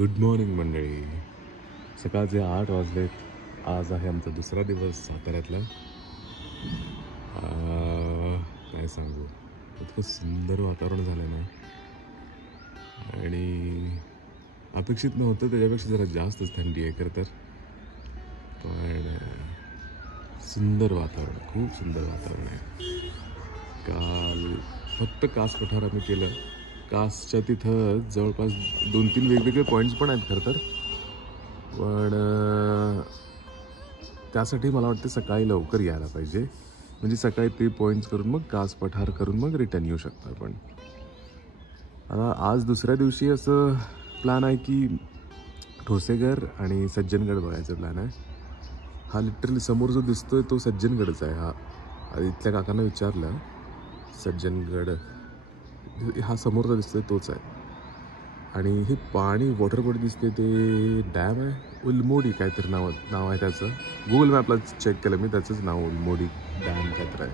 Good morning मंडळी. सकाळचे 8 वाजलेत. आज आहे आमचा दुसरा दिवस साताऱ्यातला. काय सांगू, इतकं सुंदर वातावरण झालं ना, आणि अपेक्षित नव्हतं त्याच्यापेक्षा जरा जास्तच थंडी आहे खरं तर. पण सुंदर वातावरण, खूप सुंदर वातावरण आहे. काल फक्त कास पठार आम्ही केलं. कासच्या तिथं जवळपास 2-3 वेगवेगळे पॉईंट्स पण आहेत खरं तर. पण त्यासाठी मला वाटतं सकाळी लवकर यायला पाहिजे, म्हणजे सकाळी ते पॉईंट्स करून मग कास पठार करून मग रिटर्न येऊ शकतो आपण. आता आज दुसऱ्या दिवशी असं प्लॅन आहे की ठोसेघर आणि सज्जनगड बघायचा प्लॅन आहे. हा लिटरली समोर जो दिसतोय तो सज्जनगडच आहे. हा इथल्या काकांना विचारलं, सज्जनगड हा समोरचा दिसतोय तोच आहे. आणि हे पाणी वॉटरबॉडी दिसते ते डॅम आहे, उलमोडी काहीतरी नाव आहे त्याचं. गुगल मॅपला चेक केलं मी, त्याचंच नाव उलमोडी डॅम काहीतरी आहे.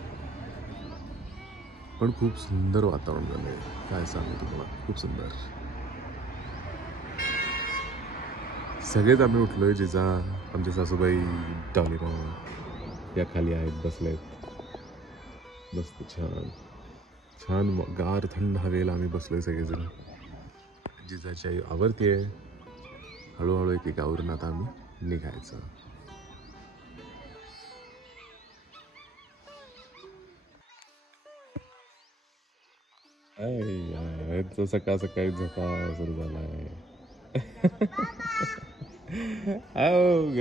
पण खूप सुंदर वातावरण झालं आहे, काय सांगू तुम्हाला, खूप सुंदर. सगळेच आम्ही उठलोय. जिजा, आमच्या सासूबाई, टॉलीनो या खाली आहेत, बसलेत मस्त छान छान गार थंड हवेला आम्ही बसलोय सगळेजण. जिजाची आई आवरतीये. हळूहळू एक आवरून आता आम्ही निघायचं. तो सकाळ सकाळी झोपा सुरू झालाय. आओ ग.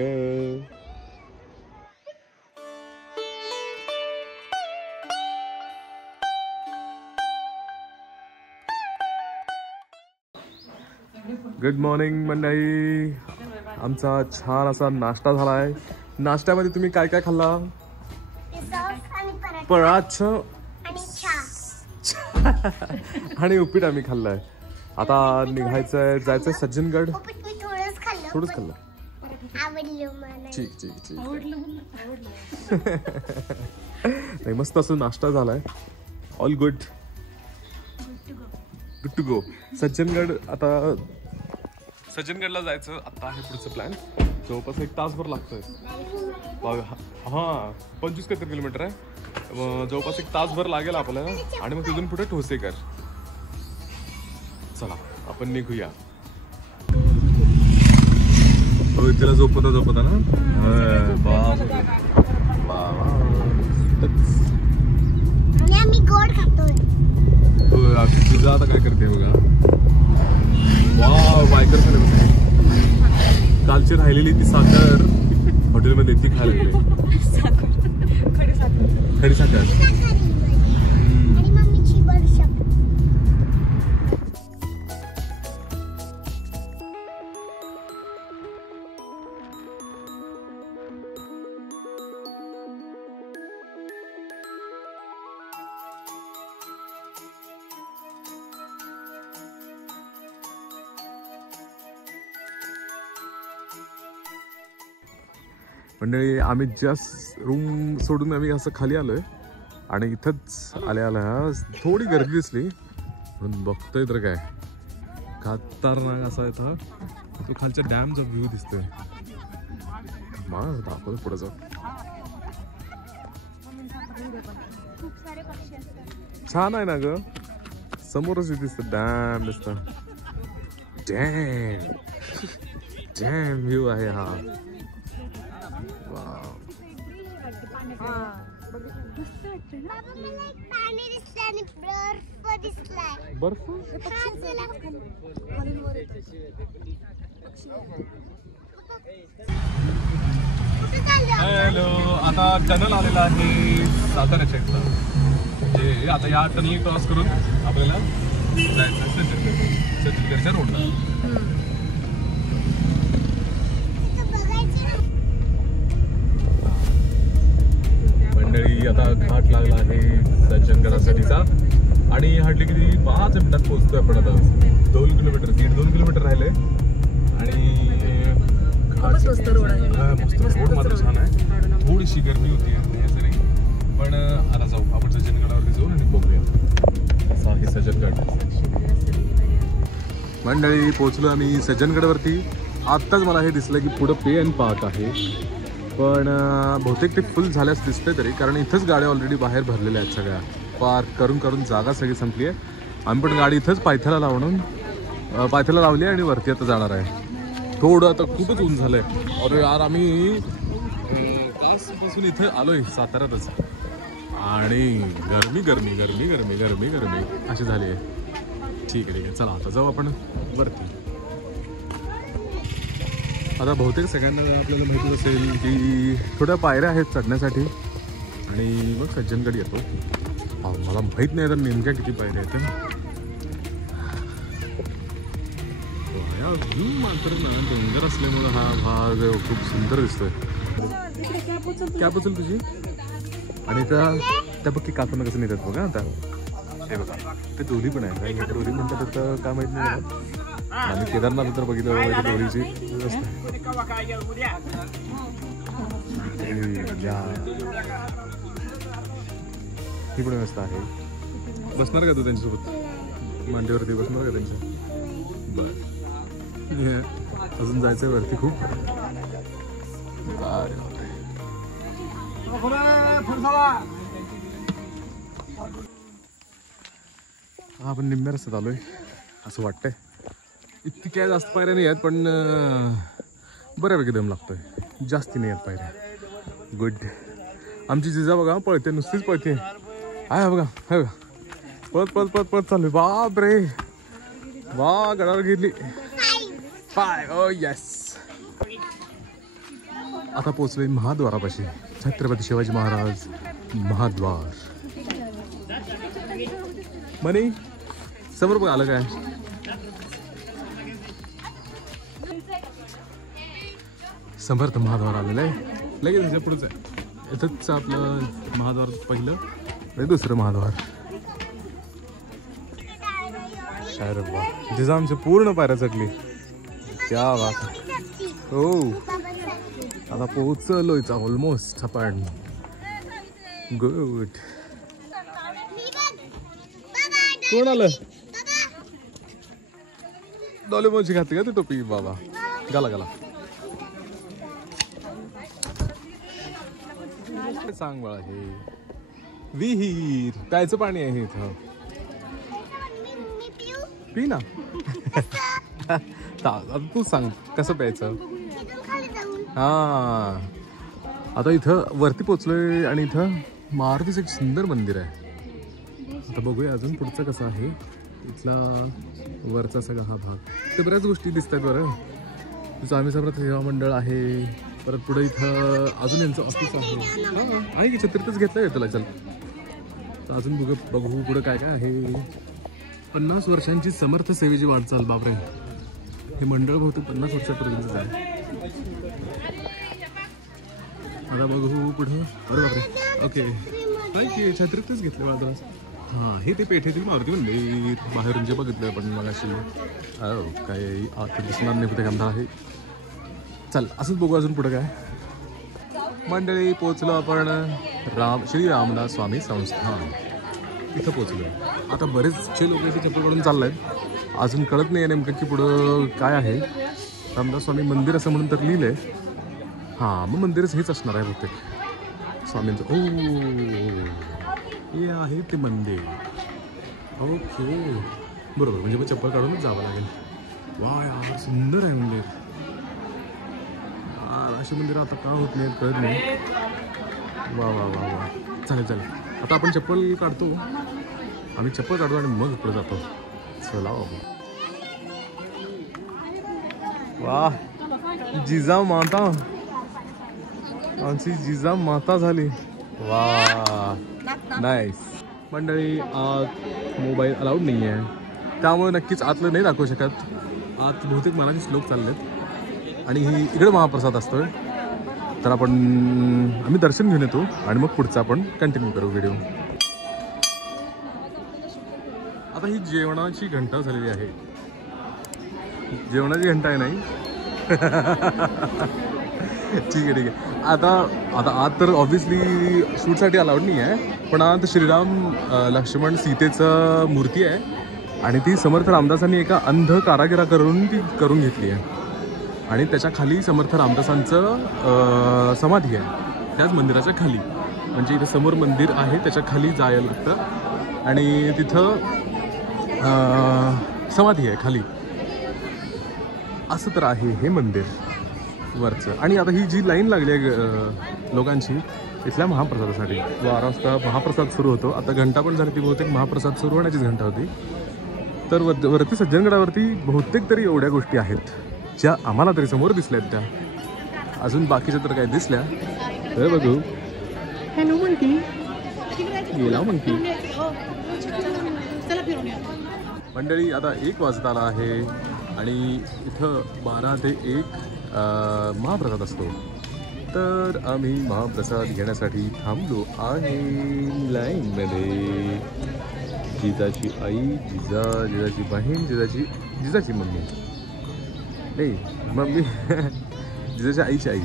गुड मॉर्निंग मंडळी. आमचा छान असा नाश्ता झाला आहे. नाश्त्यामध्ये तुम्ही काय काय खाल्ला? पराठा आणि उपीट आम्ही खाल्लाय. आता निघायचंय, जायचंय सज्जनगड. थोडंच खाल्लं. ठीक ठीक ठीक. नाही, मस्त असं नाश्ता झालाय. All good, good to go. सज्जनगडला जायचं आता आहे पुढचं प्लॅन. जवळपास 1 तासभर लागतोय. हां, 25 किलोमीटर आहे. जवळपास 1 तासभर लागेल आपल्याला. आणि मग तिथून पुढे ठोसेघर. चला आपण निघूया. तिला झोपता ना. तुझं आता काय करते बघा. वाव, बायकर झाले. कालची राहिलेली ती साखर हॉटेलमध्ये ती खायला खडी साखर. मंडळी, आम्ही जस्ट रूम सोडून आम्ही असं खाली आलोय आणि इथंच आल्या थोडी गर्दी दिसली म्हणून बघतोय तर काय खतरनाक असा इथं तो खालच्या डॅमचा व्ह्यू दिसतोय. दाखवतो पुढे जाऊ. छान आहे ना ग, समोरच दिसतं डॅम. दिसतं डॅम, डॅम व्ह्यू आहे हा. बर्फ. हॅलो, आता टनल आलेला आहे साताऱ्याच्या इथला. म्हणजे आता या टनल क्रॉस करून आपल्याला जायचं सज्जनगडच्या रोडला. मंडळी, आता घाट लागला आहे सज्जनगडासाठीचा आणि हार्डली किती 5 मिनिटात पोहोचतोय आपण. आता 2 किलोमीटर, 1.5-2 किलोमीटर राहिले. आणि मस्त रोड मात्र छान आहे. थोडीशी गर्दी होती सरी, पण आता जाऊ आपण सज्जनगडावरती जाऊन आणि बघूया. असा आहे सज्जनगड. मंडळी पोचलो आम्ही सज्जनगडवरती. आत्ताच मला हे दिसलं की पुढं पे अँड पार्क आहे, पण बहुतेक ते फुल झाल्यास दिसतंय तरी, कारण इथंच गाड्या ऑलरेडी बाहेर भरलेल्या आहेत सगळ्या. पार्क करून करून जागा सगळी संपली आहे. आम्ही पण गाडी इथंच पायथ्याला लावली आणि वरती आता जाणार आहे. थोडं आता खूपच ऊन झालं आहे. अरे यार आम्ही तासपासून इथं आलो आहे साताऱ्यातच, आणि गरमी गरमी गरमी गरमी गरमी गरमी अशी झाली आहे. ठीक आहे चला आता जाऊ आपण वरती. आता बहुतेक सगळ्यांना आपल्याला माहितीच असेल की थोड्या पायऱ्या आहेत चढण्यासाठी, आणि मग सज्जनगड येतो. मला माहीत नाही तर नेमक्या किती पायऱ्या आहेत. मात्र ना डोंगर असल्यामुळं हा भाग खूप सुंदर दिसतोय. कॅब उचल तुझी. आणि त्या बघ की काकून कसं नेतात बघा. आता हे बघा ते डोली पण आहे. काही डोली म्हणतात तर काय माहित नाही मला. आणि केदारनाथ तर बघितलं डोलीची व्यवस्था. ही पण व्यवस्था आहे. बसणार का तू त्यांच्यासोबत? मांडीवरती बसणार का त्यांच्या? बरं अजून जायचंय वरती खूप. आपण निम्म्या रस्त्यात आलोय असं वाटतंय. इतकी काय जास्त पायऱ्या नाही आहेत, पण बऱ्यापैकी दम लागतोय. जास्ती नाही आहेत पायऱ्या. गुड. आमची जिजा बघा पळते, नुसतीच पळते. आहे बघा, आहे बघा, पळत पळत पळत पळत चालू. बाप रे वा, गडावर घेतली. फाय. ओ यस. आता पोचलोय महाद्वारापाशी. छत्रपती शिवाजी महाराज महाद्वार. मनी समोर बघ आलं काय? समर्थ महाद्वार आलेलं आहे. लगेच त्याच्या पुढेच आहे. इथंच आपलं महाद्वार पहिलं आणि दुसरं महाद्वार. अरे वा, जिजा आमची पूर्ण पायऱ्या चढली. क्या बात. हो आता पोहोचलोय ऑलमोस्ट आपण. गुड. कोण आलं? डॉली मोची घातली का ती टोपी? बाबा गाला गाला सांग बाळा. हे विहीर, प्यायचं पाणी आहे इथं. पी ना. आता तू सांग कसं प्यायचं. हा आता इथं वरती पोचलोय आणि इथं मारुतीचं एक सुंदर मंदिर आहे. आता बघूया अजून पुढचं कसं आहे. इथला वरचा सगळा हा भाग. तर बऱ्याच गोष्टी दिसत आहेत बरं. स्वामी समर्थ सेवा मंडळ आहे. परत पुढे इथं अजून यांचं ऑफिस आहे. हां आहे की छत्रीतच घेतलंय तुला. चल तर अजून बघू पुढं काय काय आहे. 50 वर्षांची समर्थ सेवेची वाटचाल. बापरे, हे मंडळ बहुतेक 50 वर्षापर्यंतच आहे. आता बघू पुढं. अरे बापरे. ओके काय की छत्रीतच घेतलं बाजूला. हां हे ते पेठेतील मारुती मंदिर. बाहेरून जे बघितलं पण मग अशी काय आता दिसणार नाही. ते गंधा आहे. चल असंच बघू अजून पुढं काय. मंडळी पोचलो आपण श्री रामदास स्वामी संस्थान इथं पोचलो. आता बरेचसे लोक इथे चप्पल काढून चालले आहेत. अजून कळत नाही आहे नेमकं की पुढं काय आहे. रामदास स्वामी मंदिर असं म्हणून तर लिहिलं आहे. हां मग मंदिरच हेच असणार आहे बहुतेक स्वामींचं. ओ हे आहे ते मंदिर. ओके बरोबर, म्हणजे मग चप्पल काढूनच जावं लागेल. वा यार सुंदर आहे मंदिर. अशी मंदिरं आता का होत नाहीत कळत नाही. वा वा वा वा. चालेल चालेल. आता आपण चप्पल काढतो. आम्ही चप्पल काढतो आणि मग पुढे जातो. चला वा जिजा माता. आमची जिजा माता झाली. वा नाईस. मंडळी आत मोबाईल अलाउड नाही आहे, त्यामुळे नक्कीच आतलं नाही दाखवू शकत. आत बहुतेक मराठी श्लोक चाललेत आणि इकडे महाप्रसाद असतोय. तर आम्ही दर्शन घेऊन येतो आणि मग पुढचं आपण कंटिन्यू करू व्हिडिओ. आता ही जेवणाची घंटा झालेली आहे. जेवणाची घंटा आहे नाही. ठीक आहे ठीक आहे. आता आत तर ऑब्व्हियसली शूटसाठी अलाउड नाही आहे, पण आत श्रीराम लक्ष्मण सीतेचं मूर्ती आहे आणि ती समर्थ रामदासांनी एका अंध कारागिराकडून ती करून घेतली आहे आणि त्याच्या खाली समर्थ रामदासांचं समाधी आहे त्याच मंदिराच्या खाली. म्हणजे इथं समोर मंदिर आहे त्याच्या खाली जायला लागतं आणि तिथं समाधी आहे खाली. असं तर आहे हे मंदिर वरचं. आणि आता ही जी लाईन लागली आहे लोकांची इथल्या महाप्रसादासाठी, 12 वाजता महाप्रसाद सुरू होतो. आता घंटा पण झाली ती, बहुतेक महाप्रसाद सुरू होण्याचीच घंटा होती. तर वरती सज्जनगडावरती बहुतेक तरी एवढ्या गोष्टी आहेत ज्या आम्हाला तरी समोर दिसल्यात. त्या अजून बाकीच्या तर काय दिसल्या तर बघू. हॅलो मंकी, गेला मंकी. मंडळी आता 1 वाजता आला आहे आणि इथं 12 ते 1 महाप्रसाद असतो. तर आम्ही महाप्रसाद घेण्यासाठी थांबलो आहे लाईनमध्ये. जिजाची आई, जिजाची बहीण, जिजाची मम्मी, नाही मम्मी जिजाच्या आईची आई,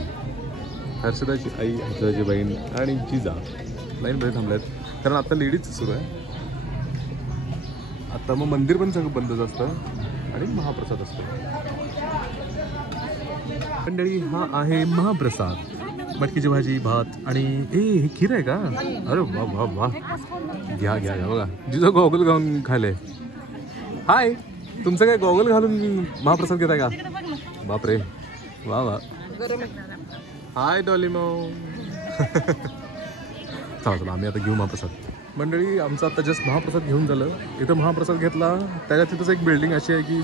हर्षदाची आई, हर्षदाची बहीण आणि जिजा लाईनमध्ये थांबल्यात. कारण आता लेडीज सुरू आहे. आता मग मंदिर पण सगळं बंदच असतं आणि महाप्रसाद असतो. मंडळी हा आहे महाप्रसाद. मटकीची भाजी, भात आणि हे खीर आहे का? अरे वा वा वा, घ्या घ्या घ्या. बघा जिजा गॉगल घालून खायले. हाय, तुमचं काय गॉगल घालून महाप्रसाद घेताय का? बापरे, वा वा. हाय डॉलिमो. चला चला आम्ही आता घेऊ महाप्रसाद. मंडळी आमचं आता जस्ट महाप्रसाद घेऊन झालं. इथं महाप्रसाद घेतला त्याच्या तिथंच एक बिल्डिंग अशी आहे की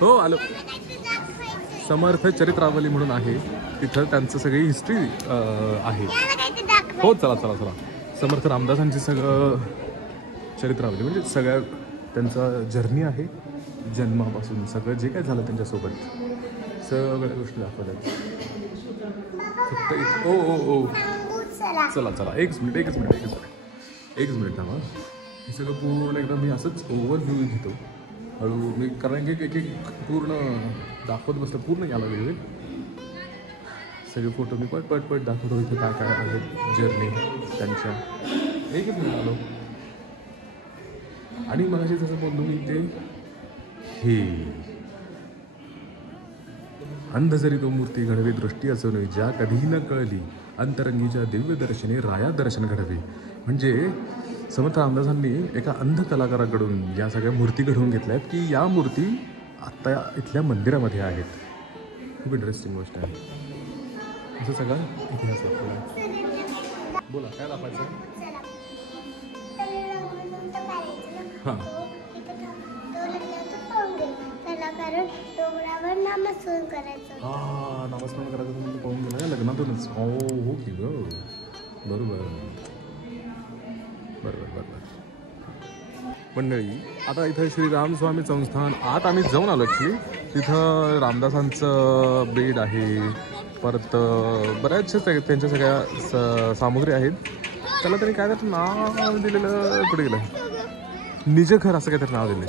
हो आलो, समर्थ चरित्रावली म्हणून आहे. तिथं त्यांचं सगळी हिस्ट्री आहे. हो चला चला चला. समर्थ रामदासांची सगळं चरित्रावली म्हणजे सगळ्या त्यांचा जर्नी आहे. जन्मापासून सगळं जे काय झालं त्यांच्यासोबत सगळ्या गोष्टी दाखवतात. फक्त ओ चला चला एकच मिनिट थांबा. हे सगळं पूर्ण एकदम मी असंच ओव्हरव्ह्यू घेतो हळू मी, कारण की एक पूर्ण दाखवत बसतं. पूर्ण यायला वेगळे सगळे फोटो मी पट दाखवतो. इथे काय काय आहेत जर्नी त्यांच्या. एकच मिनिट आलो. आणि मग अशी जसं बोललो मी ते हे अंध जरी तो मूर्ती घडवी दृष्टी असून ज्या कधीही न कळली अंतरंगीच्या दिव्य दर्शने राया दर्शन घडवे. म्हणजे समर्थ रामदासांनी एका अंध कलाकाराकडून या सगळ्या मूर्ती घडवून घेतल्या आहेत की या मूर्ती आत्ता इथल्या मंदिरामध्ये आहेत. खूप इंटरेस्टिंग गोष्ट आहे. असं सगळा इतिहास दाखवला. बोला काय दाखवायचं? हां नामस्मरण करायचं तुम्ही पाहून गेला लग्नातूनच. हो की बरोबर. मंडळी आता इथं श्रीराम स्वामी संस्थान आत आम्ही जाऊन आलो. ॲक्च्युली तिथं रामदासांचं बेड आहे. परत बऱ्याचशा त्यांच्या सगळ्या सामुग्री आहेत. त्याला त्यांनी काय त्याचं नाव दिलेलं, कुठे गेलं, निजघर असं काहीतरी नाव दिलं.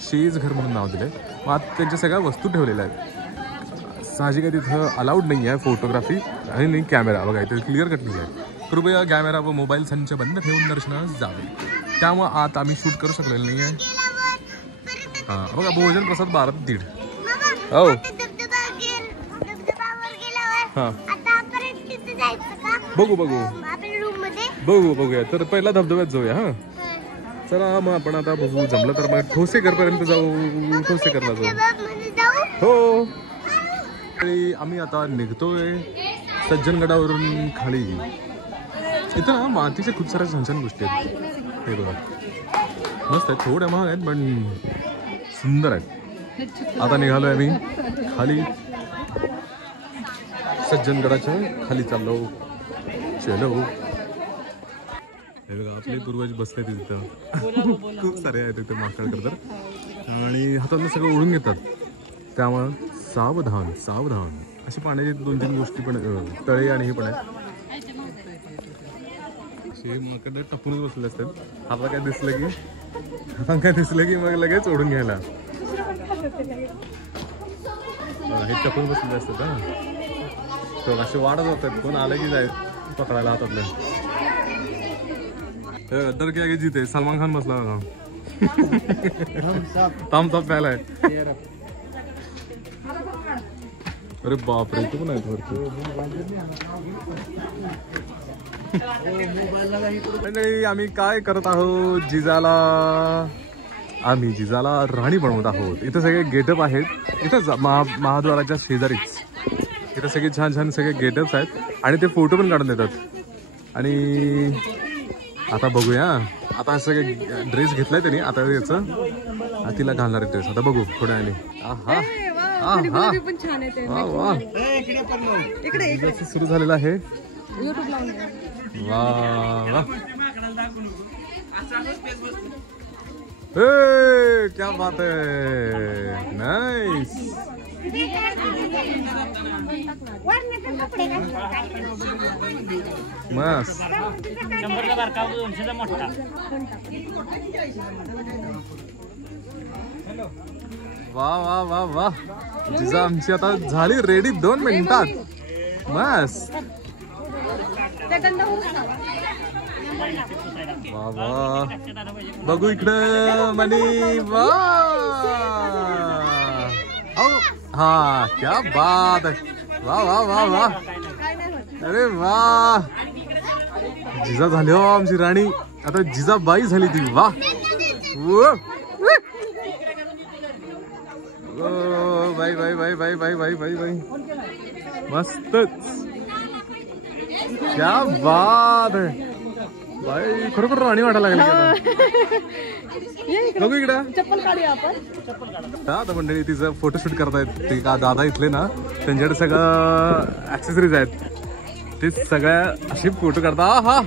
शेजघर म्हणून नाव दिलं आहे. मग आता त्यांच्या सगळ्या वस्तू ठेवलेल्या आहेत. साहजिक आहे तिथं अलाउड नाही आहे फोटोग्राफी आणि नाही कॅमेरा. बघा इथे क्लिअर कट नाही आहे. कृपया कॅमेरा व मोबाईल संच बंद ठेवून दर्शनास जावे. त्यामुळं आत आम्ही शूट करू शकलेलं नाही आहे. हां बघा भोजन प्रसाद 12 ते 1:30. हो हां बघूया. तर पहिला धबधब्यात जाऊया. हां चला मग आपण आता बघू. जमलं तर मग ठोसेघरपर्यंत जाऊ. ठोसेघरला जाऊ. हो आम्ही आता निघतोय सज्जनगडावरून खाली. इथं ना मातीच्या खूप साऱ्या छान छान गोष्टी आहेत. हे बघा मस्त आहेत. थोड्या महाग आहेत पण सुंदर आहेत. आता निघालोय आम्ही खाली सज्जनगडाच्या खाली चाललो. चलो हे बघा आपले पूर्वज बसले तिथं. खूप सारे आहेत तिथे माकड करतात आणि हातातलं सगळं ओढून घेतात. त्यामुळं सावधान अशी पाण्याची 2-3 गोष्टी पण तळे आणि हे पण आहेत. हे माकड टपूनच बसले असतात. हाताला काय दिसलं की मग लगेच ओढून घ्यायला. हे टपून बसलेले असतात. हां तर असे वाढत होतात. कोण आलं की जाय पकडायला हातातलं. डर के आगे जीते सलमान खान बसला होता थम्स अप प्यायलाय अरे बापरे तू पण आहे मंडळी आम्ही काय करत आहोत आम्ही जिजाला राणी बनवत आहोत इथं सगळे गेटअप आहेत इथं महाद्वाराच्या शेजारीच इथं सगळे छान छान सगळे गेटअप्स आहेत आणि ते फोटो पण काढून देतात आणि आता बघूया आता सगळे ड्रेस घेतलाय त्यांनी आता याचं तिला घालणार ड्रेस आता बघू थोड्या वेळाने सुरू झालेला आहे वा वा क्या बात है नाइस मस्त वा वा वा वा जिजा आमची आता झाली रेडी 2 मिनिटात मस्त वा वा बघू इकडं मनी वा हा क्या बात है वा वा वा वा अरे वा जिजा झाली हो आमची राणी आता जिजाबाई झाली ती वा bye bye bye bye bye bye bye bye मस्तच क्या बात है बाई खरोखर राणी वाटायला लागली बघू इकडं चप्पल काढूया आपण आता मंडळी तिचं फोटोशूट करतायत ते का दादा इथले ना त्यांच्याकडे सगळं ऍक्सेसरीज आहेत ते सगळ्या अशी फोटो करता हा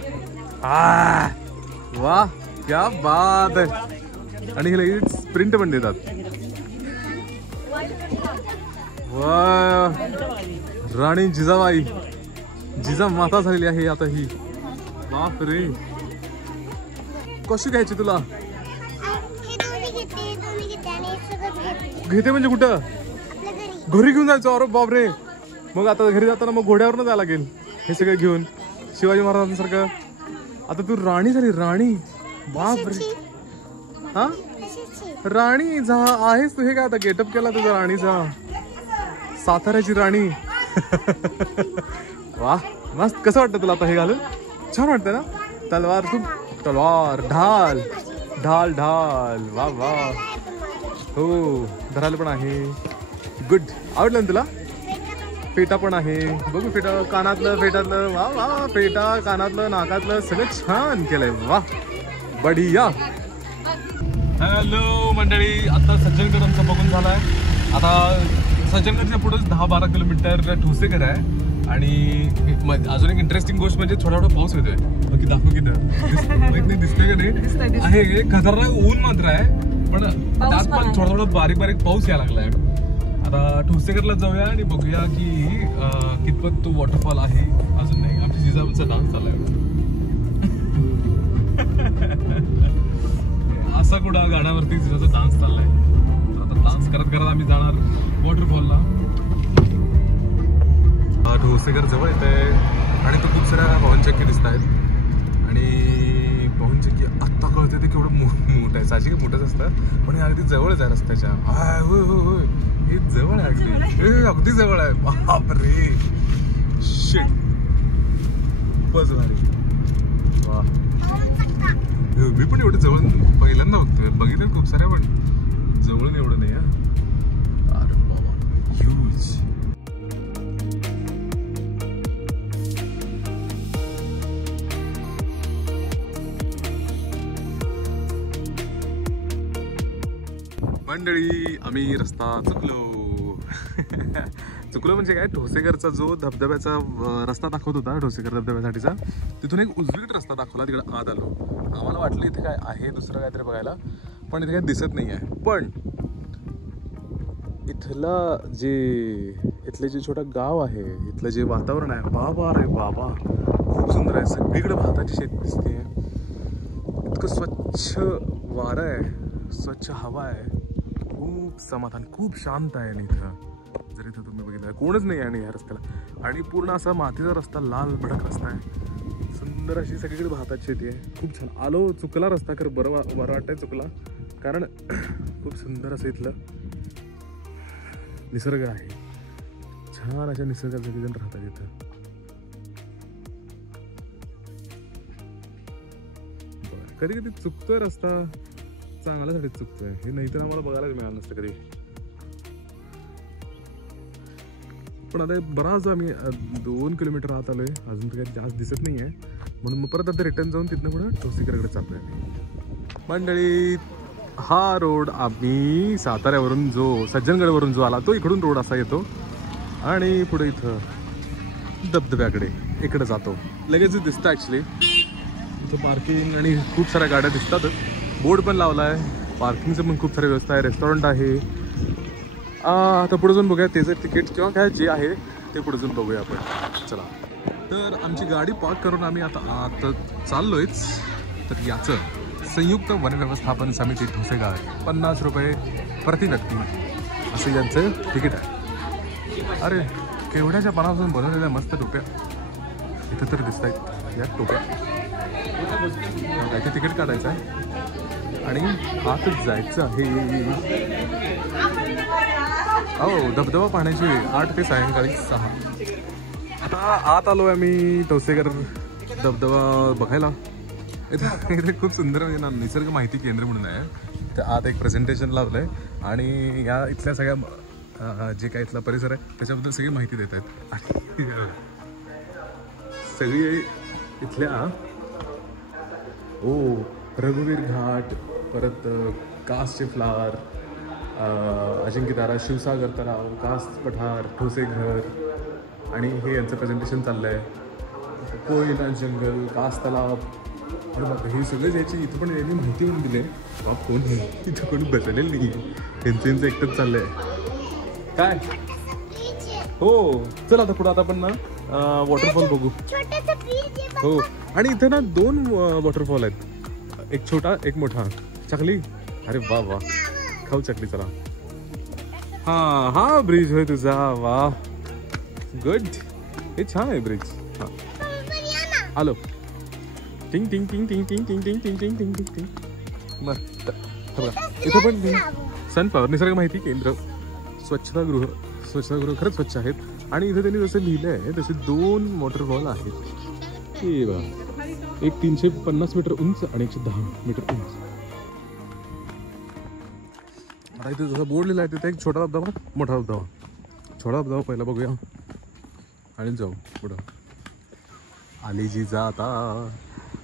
वा क्या बात आहे आणि हे लगेच प्रिंट पण देतात वा राणी जिजाबाई जिजा माता झालेली आहे आता ही बाप रे कशी घ्यायची तुला घेते म्हणजे कुठं घरी घेऊन जायचं अरे बाप रे मग आता घरी जाताना मग घोड्यावर जायला लागेल हे सगळं घेऊन शिवाजी महाराजांसारखं आता तू राणी झाली राणी बाप रे हा राणी आहेस तू हे काय आता गेटअप केला तुझा राणीचा साताऱ्याची राणी वा मस्त कसं वाटतं तुला आता हे घालून छान वाटतं ना तलवार खूप तलवार ढाल ढाल ढाल वा वा हो धरायला पण आहे गुड आवडलं ना तुला फेटा पण आहे बघू फेटा कानातलं फेटातलं वा वा फेटा कानातलं नाकातलं सगळं छान केलंय वा बढिया हॅलो मंडळी आता सज्जनगड आमचा बघून झालाय आता सज्जनगडच्या पुढेच 10-12 किलोमीटर ठोसेघर आहे आणि अजून एक इंटरेस्टिंग गोष्ट म्हणजे थोडा पाऊस येतोय बाकी दाखवू किती दिसतोय का नाही आहे खतरनाक ऊन मात्र आहे पण त्यात पण थोडा बारीक बारीक पाऊस यायला लागलाय आता ठोसेघरला जाऊया आणि बघूया की कितपत तो वॉटरफॉल आहे अजून नाही आमच्या जिजाबाईचा डान्स चाललाय असा कुठं गाण्यावरती जिजाचा डान्स चाललाय आता डान्स करत करत आम्ही जाणार वॉटरफॉलला ठोसेघर जवळ येत आहे आणि तो खूप साऱ्या पवनचक्की दिसत आहेत आणि पवनचक्की आत्ता कळते ते केवढं मोठं आहे साहजिक मोठंच असतं पण हे अगदी जवळच आहे रस्त्याच्या होय होय होय हे जवळ आहे अगदी जवळ आहे बापरे शिट खूपच भारी वा मी पण एवढं जवळ पहिल्यांदा बघतोय बघितलं खूप साऱ्या पण जवळून एवढं नाही अरे बाबा ह्यूज मंडळी आम्ही रस्ता चुकलो म्हणजे काय ठोसेघरचा जो धबधब्याचा रस्ता दाखवत होता ठोसेघर धबधब्यासाठीचा तिथून एक उजवीकडे रस्ता दाखवला तिकडे आत आलो आम्हाला वाटलं इथे काय आहे दुसरं काहीतरी बघायला पण इथे काही दिसत नाही आहे पण इथले जे छोटं गाव आहे इथलं जे वातावरण आहे बाबा रे बाबा खूप सुंदर आहे सगळीकडे भाताची शेती दिसते इतकं स्वच्छ वारं आहे स्वच्छ हवा आहे खूप समाधान खूप शांत आहे आणि इथं जर इथं तुम्ही बघितलं कोणच नाही आहे आणि या रस्त्याला आणि पूर्ण असा मातीचा रस्ता लाल भडक रस्ता आहे सुंदर अशी सगळीकडे भाताची शेती आहे. खूप छान. आलो, चुकला रस्ता, खरं बरं वाटतंय चुकला, कारण खूप सुंदर असं इथलं निसर्ग आहे. छान अशा निसर्गात सगळेजण राहतात इथं. कधी कधी चुकतोय रस्ता, चांगल्यासाठी चुकतोय, हे नाहीतर आम्हाला बघायला मिळालं नसतं कधी. पण आता बराच आम्ही 2 किलोमीटर आत आलोय, अजून तर काही जास्त दिसत नाही आहे, म्हणून मग परत आता रिटर्न जाऊन तिथनं पुढे ठोसेघरकडे चाललोय मंडळी. हा रोड आम्ही साताऱ्यावरून जो सज्जनगडवरून जो आला तो इकडून रोड असा येतो आणि पुढे इथं धबधब्याकडे इकडे जातो. लगेच दिसतं ॲक्च्युली इथं पार्किंग आणि खूप साऱ्या गाड्या दिसतातच. बोर्ड पण लावला आहे, पार्किंगचं पण खूप सारी व्यवस्था आहे, रेस्टॉरंट आहे. आता पुढे जाऊन बघूया त्याचं तिकीट किंवा काय जे आहे ते पुढे जाऊन बघूया आपण. चला, तर आमची गाडी पार्क करून आम्ही आता चाललोयच. तर याचं संयुक्त वन व्यवस्थापन समिती ठोसेघर 50 रुपये प्रति व्यक्ती असं यांचं तिकीट आहे. अरे केवढ्याच्या पानापासून बनवलेल्या मस्त टोप्या इथं तर दिसत आहेत. या टोप्या त्याचे तिकीट काढायचं आहे आणि आतच जायचं आहे. हो, धबधबा पाहण्याची 8 ते सायंकाळी 6. आता आत आलो आहे आम्ही ठोसेघर धबधबा बघायला. इथे खूप सुंदर म्हणजे ना निसर्ग माहिती केंद्र म्हणून आहे. त्या आत एक प्रेझेंटेशन लावलं आहे आणि या इथल्या सगळ्या जे काय इथला परिसर आहे त्याच्याबद्दल सगळी माहिती देत आहेत. आणि सगळी इथल्या रघुवीर घाट, परत कासचे फ्लावर, अजिंक्यतारा, शिवसागर तलाव, कास पठार, ठोसेघर आणि हे यांचं प्रेझेंटेशन चाललं आहे. कोयना जंगल, कास तलाव, अरे बाप, हे सगळेच याची इथं पण यांनी माहिती म्हणून दिली. बाप कोण आहे इथं, कोणी बसलेलं नाही आहे, त्यांचं एकटंच चाललं आहे काय. हो चल आता पुढं आता आपण ना वॉटरफॉल बघू. हो, आणि इथं ना 2 वॉटरफॉल आहेत, एक छोटा एक मोठा. चकली, अरे वा वा, खाऊ चकली. चला, हा ब्रिज होय तुझा, वा गुड, हे छान आहे ब्रिज. हा आलो. टिंग टिंग टिंग टिंग टिंग टिंग टिंग टिंग टिंग टिंग टिंग टिंग मस्त. इथं पण सनफ्लॉवर निसर्ग माहिती केंद्र, स्वच्छतागृह खरंच स्वच्छ आहेत. आणि इथे त्यांनी जसं लिहिलं आहे तसे 2 वॉटरफॉल आहेत. हे बघा, एक 350 मीटर उंच आणि 110 मीटर उंच. आता इथे जसं बोर्ड लिहिला आहे तिथे एक छोटा धबधबा, मोठा धबधबा. छोटा धबधबा पहिला बघूया आणि जाऊ पुढं. आली जी जा. आता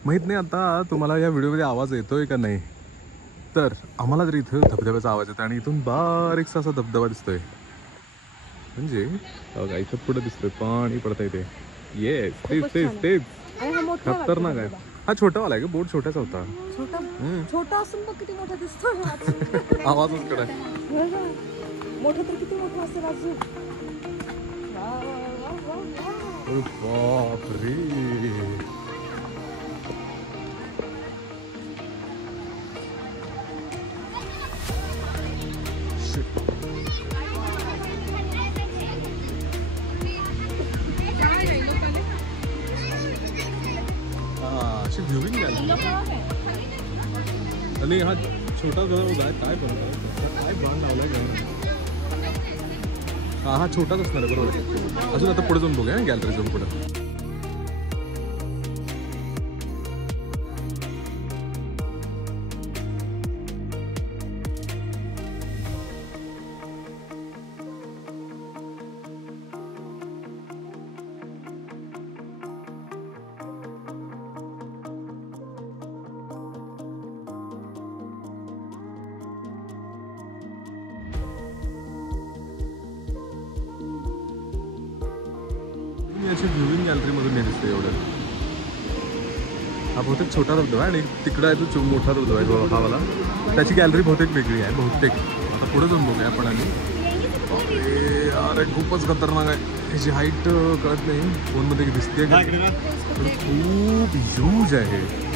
माहीत नाही आता तुम्हाला या व्हिडिओमध्ये आवाज येतोय का नाही, तर आम्हाला जर इथं धबधब्याचा आवाज येतो आणि इथून बारीकसा असा धबधबा दिसतोय, म्हणजे बघा इथं पुढे दिसतोय पाणी पडता येते. येस, तेच खतरनाक आहे. हा छोटावाला आहे का, बोट छोटासा होता. छोटा असून मग किती मोठा दिसतो. आवाजच कडे मोठा तर किती मोठा असेल अजून. बापरे, अशी व्ह्यूइंग झाली. आणि हा छोटा धबधबा आहे, काय बनवला, काय बाण लावलाय का. हा छोटाच असणार आहे, बरोबर. अजून आता पुढे जाऊन बघूया गॅलरी जाऊन पुढे. याची व्ह्यूइंग गॅलरीमधून नाही दिसते एवढं. हा बहुतेक छोटा धबधबा आहे आणि तिकडं आहे तो मोठा धबधबा आहे हा वाला. त्याची गॅलरी बहुतेक वेगळी आहे बहुतेक. आता पुढे जाऊन बघूया आपण. आणि अरे खूपच खतरनाक आहे. त्याची हाईट कळत नाही, फोनमध्ये दिसते खूप ह्यूज आहे.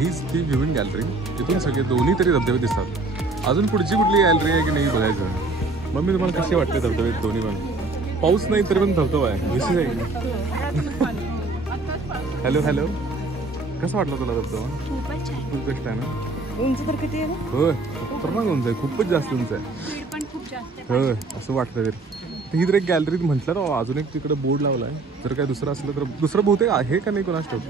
हीच ती व्ह्यूइंग गॅलरी. तिथून सगळे दोन्ही तरी धबधबे दिसतात. अजून पुढची कुठली गॅलरी आहे की नाही बघायचं. मम्मी तुम्हाला कसे वाटते धबधबे दोन्ही पण? पाऊस नाही तरी पण धबधबा आहे. विशेष आहे की. हॅलो हॅलो, कसा वाटला तुला धबधबा? खूप बेस्ट आहे ना. उंच तर किती आहे ना? होय खतरनाक उंच आहे, खूपच जास्त उंच आहे. होय असं वाटतं तरी. ही तर एक गॅलरी म्हटलं ना, अजून एक तिकडे बोर्ड लावला आहे. जर काय दुसरं असलं तर दुसरं बहुतेक आहे का नाही कोणास ठाऊक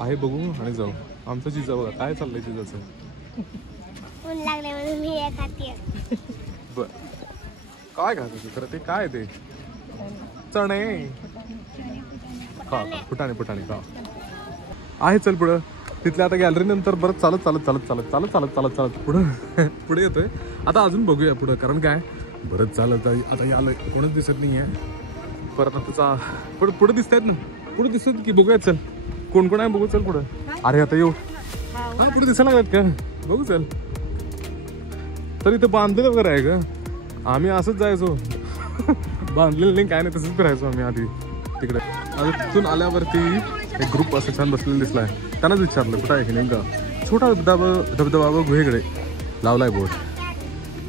आहे. बघू आणि जाऊ. आमचं जिजा बघा काय चाललंय जिजाचं. ऊन लागले म्हणून मी हे खाते. बर काय खायचं खरं ते काय ते चणे का फुटाणे फुटाणे का आहे. चल पुढं तिथल्या आता गॅलरी नंतर बरं चालत चालत चालत चालत चालत चालत चालत चालत पुढं पुढे येतोय. आता अजून बघूया पुढं, कारण काय बरंच चालत आता याला कोणच दिसत नाही आहे. परत आता पुढे दिसत आहेत ना, पुढे दिसत की बघूया. चल कोण कोण आहे बघू. चल पुढं. अरे आता येऊ हा पुढे दिसायला लागत का बघू. चल तर इथं बांधलेलं वगैरे आहे का? आम्ही असंच जायचो. बांधलेलं नाही काय नाही, तसंच फिरायचो आम्ही आधी तिकडे. आता तिथून आल्यावरती एक ग्रुप असं छान बसलेला दिसलाय. त्यांनाच विचारलं कुठं आहे की नाही का. छोटा धबधबा गुहेकडे लावलाय बोट.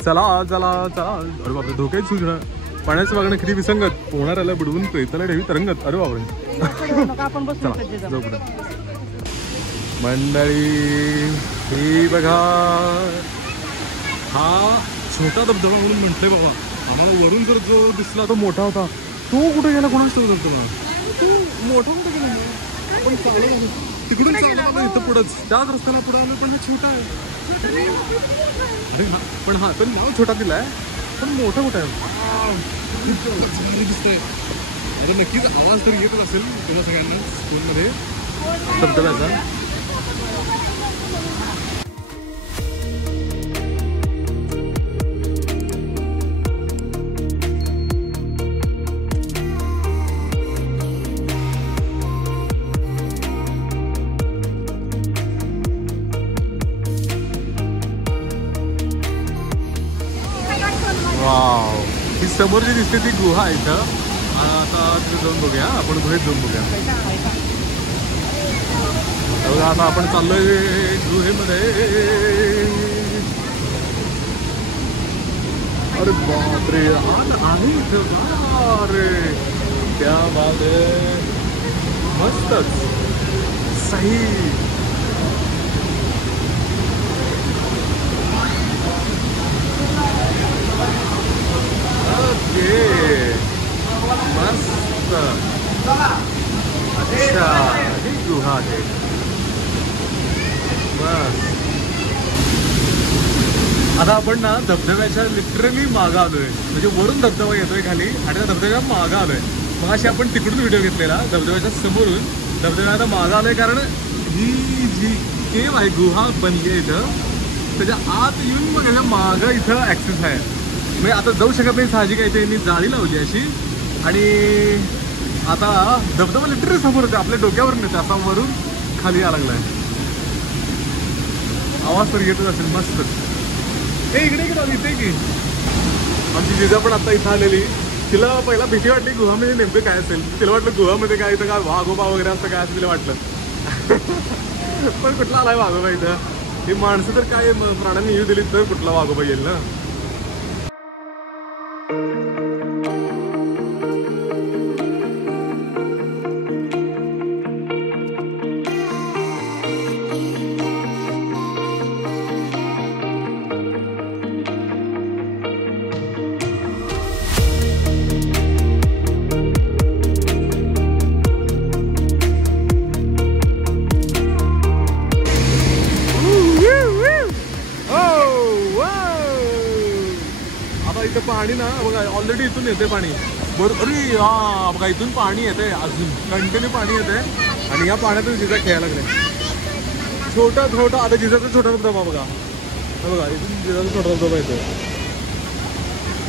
चला चला चला. अरे बापरे धोक्याची सूचना. पाण्याचं वागणं किती विसंगत. पोहणाऱ्याला बुडवून प्रेताला ठेवी तरंगत. अरे बापरे चला जाऊ पुढे. मंडळी ही बघा, हा छोटा धबधबा म्हणून म्हटलंय बाबा. आम्हाला वरून जर जो दिसला तो मोठा होता. तो कुठे गेला कोणाच तो धबधबा. तो मोठा कुठे गेला. पण तिकडून चालला इथं पुढंच त्याच रस्त्याला पुढं आलो. पण हा छोटा आहे. अरे हा पण हा पण नाव छोटा दिलाय पण मोठा कुठं आहे. दिसतंय. आता नक्कीच आवाज तर येतच असेल तुम्हाला सगळ्यांना स्कूलमध्ये धबधब्याचा. वाव, ही समोर जी दिसते ती गुहा आहे इथं. आता तिथे जाऊन बघूया आपण. गुहेत जाऊन बघूया. आता आपण चाललोय गुहेमध्ये. अरे बापरे आहे इथं. अरे क्या बात आहे. मस्तच सही. मस्त. अच्छा ही गुहा आहे. बस आता आपण ना धबधब्याच्या लिटरली मागं आलोय. म्हणजे वरून धबधबा येतोय खाली आणि त्या धबधब्या मागं आलोय. मग अशी आपण तिकडून व्हिडिओ घेतलेला धबधब्याच्या समोरून. धबधब्या आता मागं आलोय कारण ही जी केव आहे गुहा बनली आहे इथं, त्याच्या आत येऊन मग ह्याच्या मागं इथं ॲक्सेस आहे. म्हणजे आता जाऊ शकत नाही साहजिक आहे. त्यांनी जाळी लावली अशी आणि आता धबधबा लिटरली समोर होते आपल्या डोक्यावर नेते. असा वरून खाली यायला लागलाय. आवाज तर येतच असेल. मस्त. हे इकडे इथे की आमची जिजा पण आता इथं आलेली. तिला पहिला भीती वाटली गुहामध्ये नेमकं काय असेल. तिला वाटलं गुहामध्ये काय इथं काय वाघोबा वगैरे असं काय असं तिला वाटलं. पण कुठला आलाय वाघोबा इथं. ही माणसं तर काय प्राण्यांनी येऊ दिली तर कुठला वाघोबा येईल ना. पाणी ना बघा ऑलरेडी इथून येते पाणी. बरोबर. अरे हा बघा इथून पाणी येते. अजून कंटिन्यू पाणी येते आणि या पाण्यातून जिजा खेळायला लागले. छोटा आता जिजाचा छोटा धबधबा बघा. बघा इथून जिजाचा छोटा धबधबा येतो.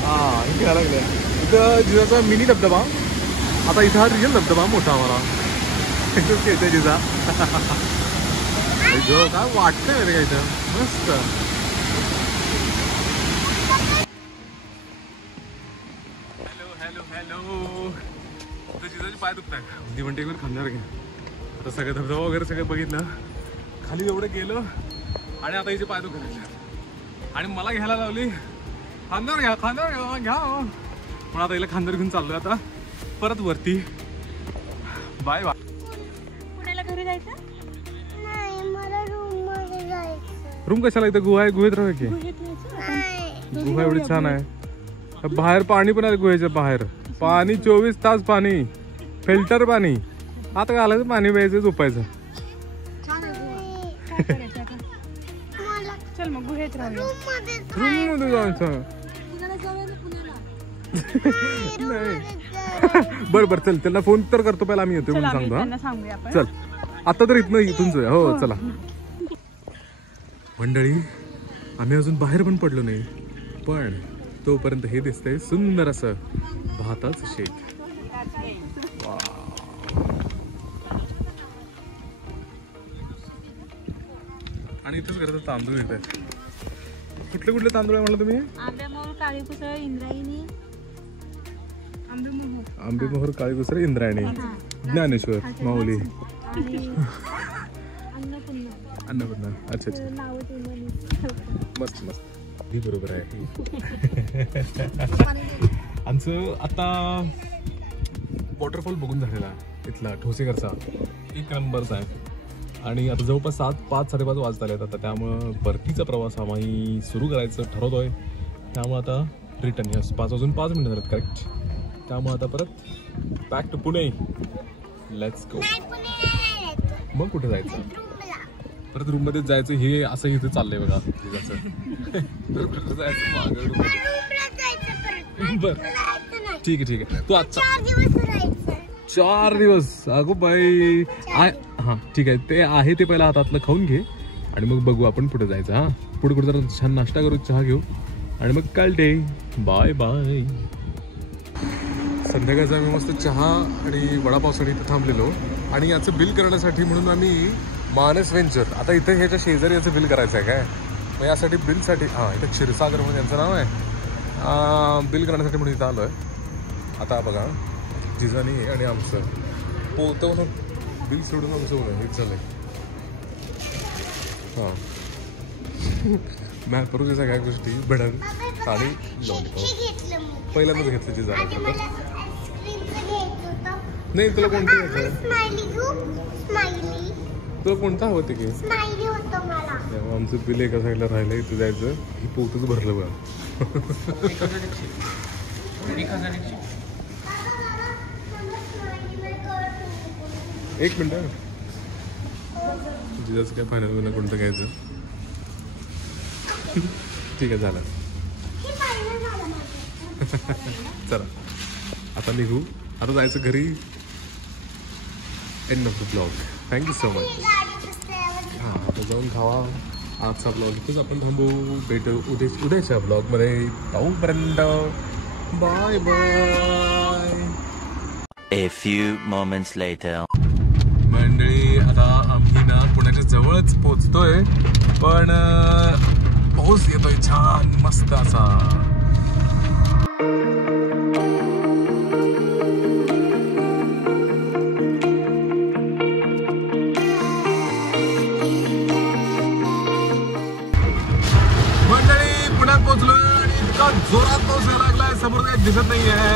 हा हे खेळायला लागले. इथं जिजाचा मिनी धबधबा. आता इथं हा रिअल धबधबा मोठा आम्हाला खेळते जिजा. काय वाटतंय रे का इथं. मस्त. पाय दुखताय ती म्हणते खांद्यावर घ्या. आता सगळं धबधबा वगैरे सगळं बघितलं. खाली एवढं गेलो आणि आता हिचे पाय दुखायला आणि मला घ्यायला लावली खांद्यावर घ्या घ्या पण आता हिला खांद्यावर घेऊन चाललोय आता परत वरती. Bye bye. पुण्याला घरी जायचं? नाही, मला रूम मध्ये जायचं. रूम कशाला इथं गुहा आहे गुहेत राहू की नाही. गुहा एवढी छान आहे बाहेर पाणी पण आहे गुहेच्या बाहेर पाणी 24 तास पाणी फिल्टर पाणी आता घालायचं पाणी प्यायचं झोपायचं. काय करायचं आता? मला चल मग गुहेत राहूया. रूम मध्ये रूम मध्ये जायचं पुण्याला जाऊया ना पुण्याला. नाही. बरं चल त्यांना फोन तर करतो पहिला आम्ही येतो म्हणून सांगतो त्यांना सांगूया आपण. चल आता तर इथून जाऊया. हो चला मंडळी आम्ही अजून बाहेर पण पडलो नाही पण तोपर्यंत हे दिसतंय सुंदर असं भाताचं शेत. आणि इथेच घरात तांदूळ येत आहेत. कुठले कुठले तांदूळ आहे म्हणलं तुम्ही? आंब्यामोहर, काळी कुसळ, इंद्रायणी, आंबेमोहर, आंबेमोहर, काळी कुसळ, इंद्रायणी, ज्ञानेश्वर, माऊली, अन्नपूर्णा. अच्छा मस्त ही बरोबर आहे. आमचं आता वॉटरफॉल बघून झालेला इथला ठोसेघरचा 1 नंबरचा आहे आणि आता जवळपास 5:30 वाजत आले आता त्यामुळं परतीचा प्रवास आम्ही सुरू करायचं ठरवतोय. त्यामुळे आता रिटर्न 5 वाजून 5 मिनिटं झालेत करेक्ट. त्यामुळे आता परत back to Pune. Let's go. मग कुठे जायचं? परत रूम मध्ये जायचं हे असं इथे चाललंय बघा कुठे जायचं बर ठीक आहे तू आजचा 4 दिवस अगो बाई हा ठीक आहे ते आहे ते पहिला हातातलं खाऊन घे आणि मग बघू आपण पुढे जायचं. हा पुढे कुठे जरा छान नाश्ता करू चहा घेऊ आणि मग कळते. Bye bye. संध्याकाळचा आम्ही मस्त चहा आणि वडापावसाठी इथं थांबलेलो आणि याचं बिल करण्यासाठी म्हणून आम्ही मानस व्हेंचर आता इथे ह्याच्या शेजारी याचं बिल करायचं आहे काय मग यासाठी बिलसाठी हां इथं क्षीरसागर म्हणून यांचं नाव आहे बिल करण्यासाठी म्हणून इथं आलो आहे. आता बघा जिजानी आणि आमचं पोहतं म्हणून बिल सोडून आमचं म्हणून हेच झालं आहे. हां मॅपवर सगळ्या गोष्टी भडंग आणि लॉलीपॉप पहिल्यांदाच घेतलं जिजाला. नाही तुला कोणतं घ्यायचं? तुला कोणतं हवं ते घे. आमचं बिल एका साईडला राहिलं इथं जायचं हे पोतच भरलं बघा. एक मिनिट जिजाचं काय फायनल होईना कोणतं घ्यायचं. ठीक आहे झालं. चला आता निघू आता जायचं घरी. End of the blog. Thank you so much. हां आता जाऊन खावा. आजचा ब्लॉग इथेच आपण थांबू. भेटू उद्याच्या ब्लॉगमध्ये. तोपर्यंत bye bye. A few moments later. मंडळी आता आम्ही ना पुण्याच्या जवळच पोचतोय पण पाऊस येतोय छान मस्त असा. पोहोचलोय आणि इतका जोरात पाऊस यायला लागलाय समोर काही दिसत नाहीये.